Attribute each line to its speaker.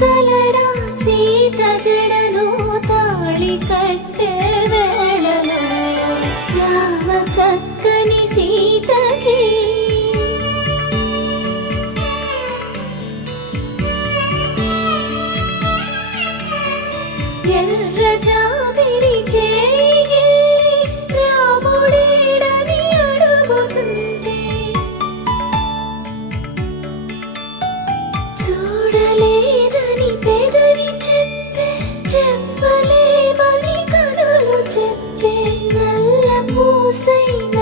Speaker 1: ಕಲಡ ಸೀತ ಜಡನು ತಾಳಿ ಕಟ್ಟೆ ವೇಳನು ಯಾವ ಚಕ್ಕನಿ ಸೀತಗೆ ಎಲ್ರ ಜ sem